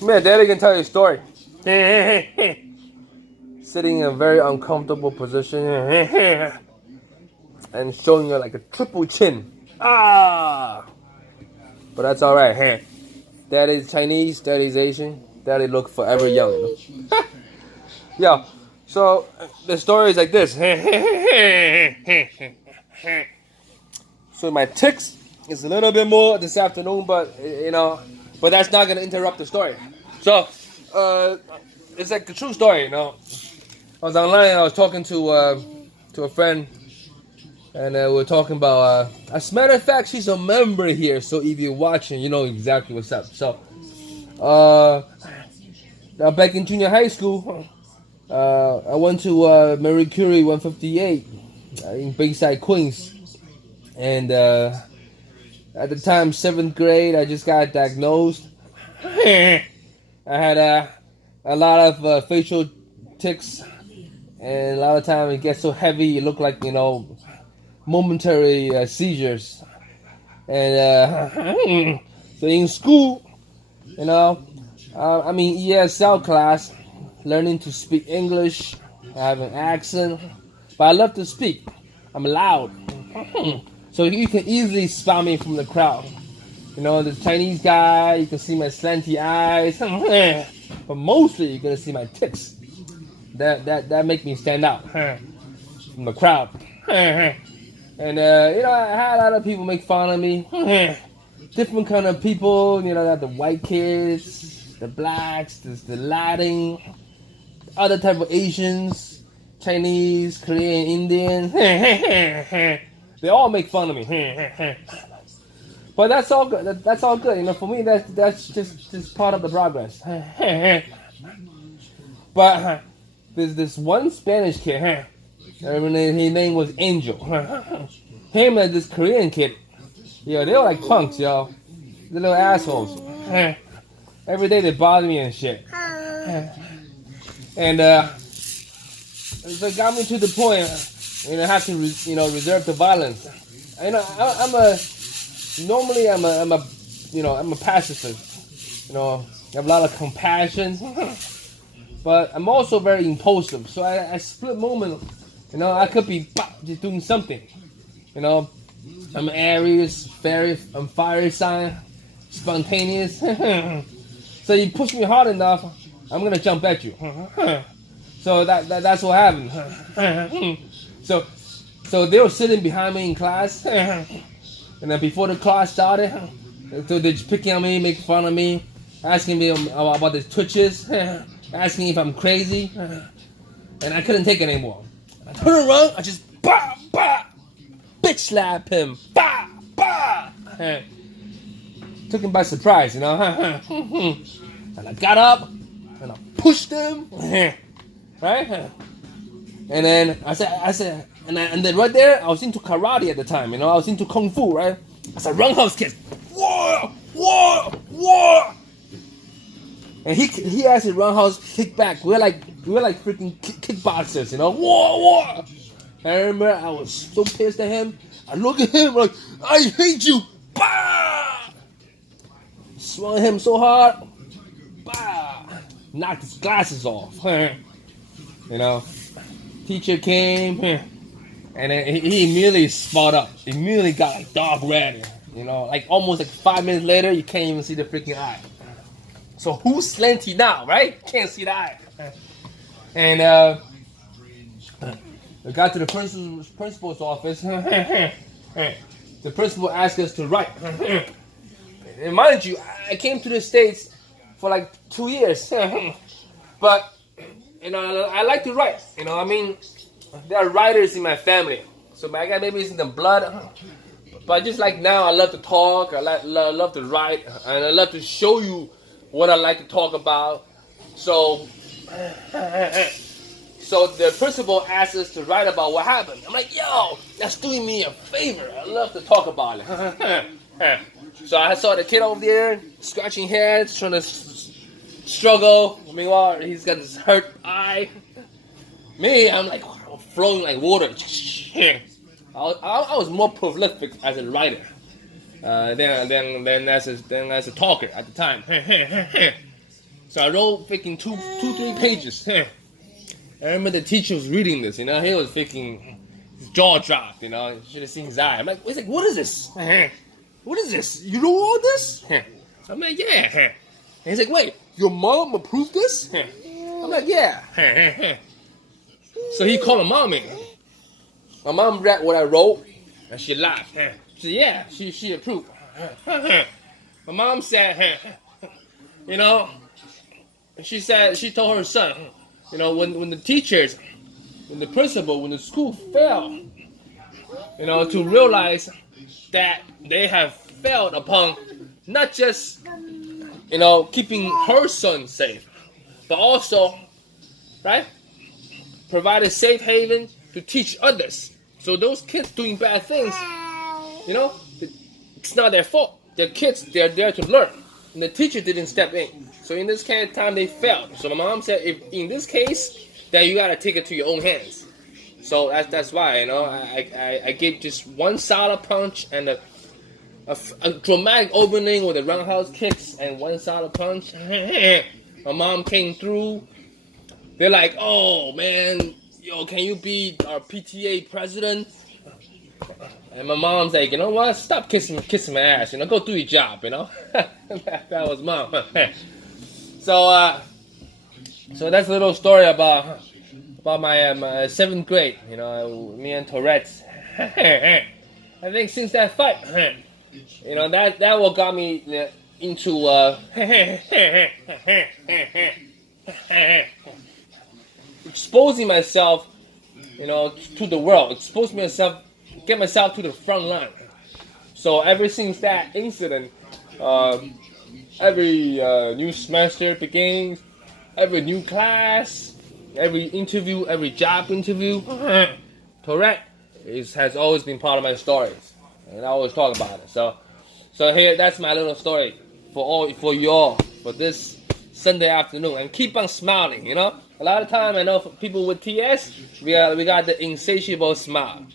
Man, Daddy can tell you a story. Sitting in a very uncomfortable position and showing you like a triple chin. Ah! But that's alright. Daddy's Chinese, Daddy's Asian, Daddy look forever young. Yeah, so the story is like this. So my tics is a little bit more this afternoon, but but that's not gonna interrupt the story. So it's like a true story. I was online. I was talking to a friend, and we were talking about. As a matter of fact, she's a member here, so if you're watching, you know exactly what's up. So back in junior high school, I went to Marie Curie 158 in Bayside, Queens. And at the time, 7th grade, I just got diagnosed. I had a lot of facial tics, and a lot of times it gets so heavy, it look like, momentary seizures. And so in school, ESL class, learning to speak English, I have an accent, but I love to speak. I'm loud. So you can easily spot me from the crowd. The Chinese guy, you can see my slanty eyes. But mostly you're gonna see my tics. That make me stand out from the crowd. And I had a lot of people make fun of me. Different kind of people, the white kids, the blacks, the Latin, other type of Asians, Chinese, Korean, Indian. They all make fun of me. But that's all good. That's all good. For me, that's just part of the progress. But there's this one Spanish kid. His name was Angel. Him and this Korean kid. They were like punks, yo. The little assholes. Every day they bother me and shit. And so it got me to the point. I have to, reserve the violence. I'm a pacifist. I have a lot of compassion, but I'm also very impulsive. So I split moment. I could be just doing something. I'm Aries, I'm fire sign, spontaneous. So you push me hard enough, I'm gonna jump at you. So that's what happened. So they were sitting behind me in class, and then before the class started, so they're just picking on me, making fun of me, asking me about the twitches, asking if I'm crazy, and I couldn't take it anymore. I turned around, I just bitch slap him, took him by surprise, And I got up and I pushed him, right? And then I said, and then right there, I was into karate at the time, I was into kung fu, right? I said, roundhouse kick, whoa, whoa, whoa. And he has his roundhouse kick back. We're like freaking kickboxers, whoa, whoa. I remember I was so pissed at him. I look at him like, I hate you, bah! Swung him so hard, bah! Knocked his glasses off, Teacher came, and then he immediately spot up. Immediately got like dog red, like almost like 5 minutes later, you can't even see the freaking eye. So who's slanty now, right? Can't see the eye. And I got to the principal's office. The principal asked us to write. And mind you, I came to the States for like 2 years. But I like to write. There are writers in my family, so I got maybe it's in the blood. But just like now, I love to talk. I love to write, and I love to show you what I like to talk about. So the principal asked us to write about what happened. I'm like, yo, that's doing me a favor. I love to talk about it. So I saw the kid over there scratching heads, trying to struggle. Meanwhile, he's got this hurt eye. Me, I'm like flowing like water. I was more prolific as a writer than as a talker at the time. So I wrote freaking two, 3 pages. I remember the teacher was reading this, he was freaking, his jaw dropped, you should have seen his eye. I'm like, what is this? What is this? You know all this? I'm like, yeah. And he's like, wait, your mom approved this? I'm like, yeah. So he called my mom in. My mom read what I wrote, and she laughed. She said, yeah, she approved. My mom said, she said, she told her son, when the teachers, when the principal, when the school failed, to realize that they have failed upon not just, keeping her son safe, but also, right, provide a safe haven to teach others. So those kids doing bad things, it's not their fault. They're kids, they're there to learn. And the teacher didn't step in. So in this kind of time, they failed. So my mom said, if in this case, then you gotta take it to your own hands. So that's why, I gave just one solid punch and a dramatic opening with the roundhouse kicks and one solid punch. My mom came through. They're like, oh man, can you be our PTA president? And my mom's like, you know what? Stop kissing my ass. Go do your job. That was mom. So that's a little story about my 7th grade. Me and Tourettes. I think since that fight, that what got me into exposing myself, to the world, get myself to the front line. So ever since that incident, every new semester begins, every new class, every interview, every job interview, Tourette has always been part of my stories, and I always talk about it. So here, that's my little story for you all for this Sunday afternoon, and keep on smiling. A lot of time I know for people with TS, we got the insatiable smile.